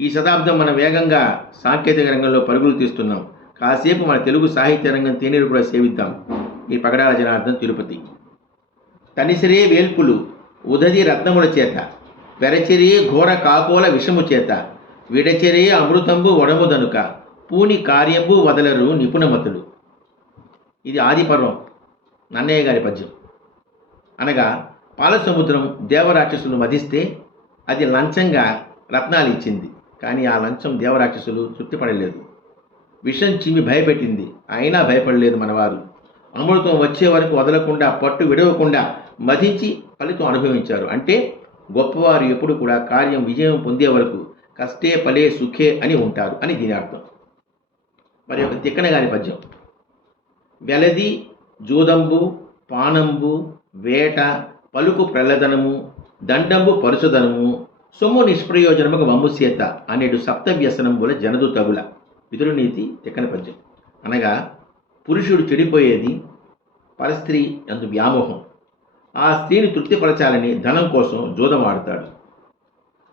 ఈ శతాబ్దం మనం వేగంగా సాంకేతిక రంగంలో పరుగులు తీస్తున్నాం. కాసేపు మన తెలుగు సాహిత్య రంగం తేనీరు కూడా సేవిద్దాం. ఈ పగడాల జనార్దన్ తిరుపతి. తనిసిరే వేల్పులు ఉదది రత్నముల చేత పెరచిరే ఘోర కాకోల విషము చేత విడచెరే అమృతంబు వడముదనుక పూని కార్యంబు వదలరు నిపుణమతులు. ఇది ఆదిపర్వం నన్నయ్య గారి పద్యం. అనగా పాలసముద్రం దేవరాక్షసులు మధిస్తే అది లంచంగా రత్నాలు ఇచ్చింది. కానీ ఆ లంచం దేవరాక్షసులు తృప్తిపడలేదు. విషం చిమ్మి భయపెట్టింది. అయినా భయపడలేదు మనవారు. అమృతం వచ్చే వరకు వదలకుండా పట్టు విడవకుండా మధించి ఫలితం అనుభవించారు. అంటే గొప్పవారు ఎప్పుడు కూడా కార్యం విజయం పొందే వరకు కష్టే ఫలే సుఖే అని ఉంటారు అని దీని అర్థం. మరి ఒక తిక్కన గారి పద్యం. వెలది జూదంబు పానంబు వేట పలుకు ప్రలదనము దండంబు పరుసదనము సొమ్ము నిష్ప్రయోజనముకు వమ్ముసేత అనేటు సప్తవ్యసనంబుల జనదు తగుల. పితృనీతి తిక్కన పద్యం అనగా పురుషుడు చెడిపోయేది పరస్త్రీ అందు వ్యామోహం. ఆ స్త్రీని తృప్తిపరచాలని ధనం కోసం జూదం ఆడతాడు.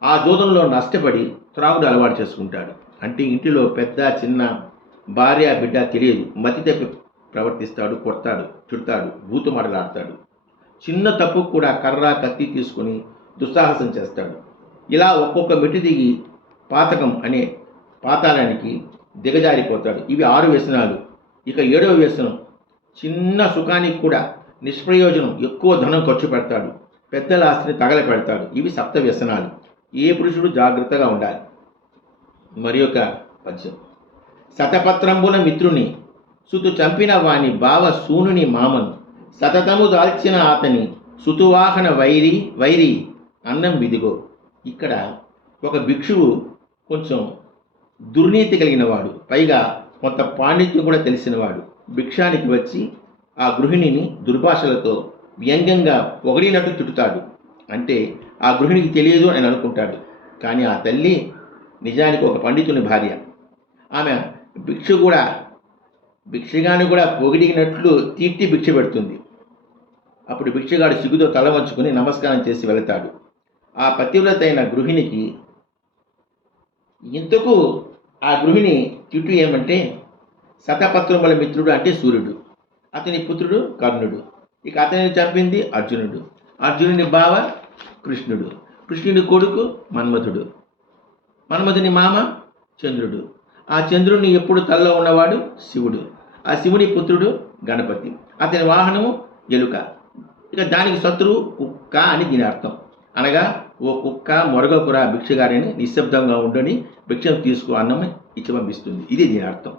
ఆ జూదంలో నష్టపడి త్రాగుడు అలవాటు చేసుకుంటాడు. అంటే ఇంటిలో పెద్ద చిన్న భార్య బిడ్డ తెలియదు. మతి తప్పి ప్రవర్తిస్తాడు కొడతాడు చుడతాడు బూతు మాటలాడతాడు. చిన్న తప్పు కూడా కర్ర కత్తి తీసుకుని దుస్సాహసం చేస్తాడు. ఇలా ఒక్కొక్క మెట్టు దిగి పాతకం అనే పాతాళానికి దిగజారిపోతాడు. ఇవి ఆరు వ్యసనాలు. ఇక ఏడవ వ్యసనం చిన్న సుఖానికి కూడా నిష్ప్రయోజనం ఎక్కువ ధనం ఖర్చు పెడతాడు. పెద్దల ఆస్తిని తగల పెడతాడు ఇవి సప్త వ్యసనాలు. ఏ పురుషుడు జాగ్రత్తగా ఉండాలి? మరి ఒక పద్యం. శతపత్రంబుల మిత్రుని సుతు చంపిన వాని బావ సూనుని మామను సతతము దాల్చిన అతని సుతువాహన వైరి వైరి అన్నం విదిగో ఇక్కడ ఒక భిక్షువు కొంచెం దుర్నీతి కలిగిన వాడు పైగా కొంత పాండిత్యం కూడా తెలిసినవాడు. భిక్షానికి వచ్చి ఆ గృహిణిని దుర్భాషలతో వ్యంగ్యంగా పొగిడినట్టు తిట్టుతాడు అంటే ఆ గృహిణికి తెలియదు అని అనుకుంటాడు. కానీ ఆ తల్లి నిజానికి ఒక పండితుని భార్య. ఆమె భిక్ష కూడా భిక్షగాని కూడా పొగిడినట్లు తీర్చి భిక్ష పెడుతుంది. అప్పుడు భిక్షగాడు సిగ్గుతో తల వంచుకొని నమస్కారం చేసి వెళతాడు. ఆ పతివ్రత అయిన గృహిణికి ఇంతకు ఆ గృహిణి తిట్టు ఏమంటే శతపత్రముల మిత్రుడు అంటే సూర్యుడు అతని పుత్రుడు కర్ణుడు ఇక అతనిని చంపింది అర్జునుడు అర్జునుని బావ కృష్ణుడు కృష్ణుని కొడుకు మన్మథుడు మన్మథుని మామ చంద్రుడు ఆ చంద్రుని ఎప్పుడు తలలో ఉన్నవాడు శివుడు ఆ శివుని పుత్రుడు గణపతి అతని వాహనము ఎలుక ఇక దానికి శత్రువు కుక్క అని దీని అర్థం. అనగా ఓ కుక్క మొరగకురా భిక్షగారిని నిశ్శబ్దంగా ఉండని భిక్షను తీసుకో అన్నం ఇచ్చి పంపిస్తుంది ఇది దీని అర్థం.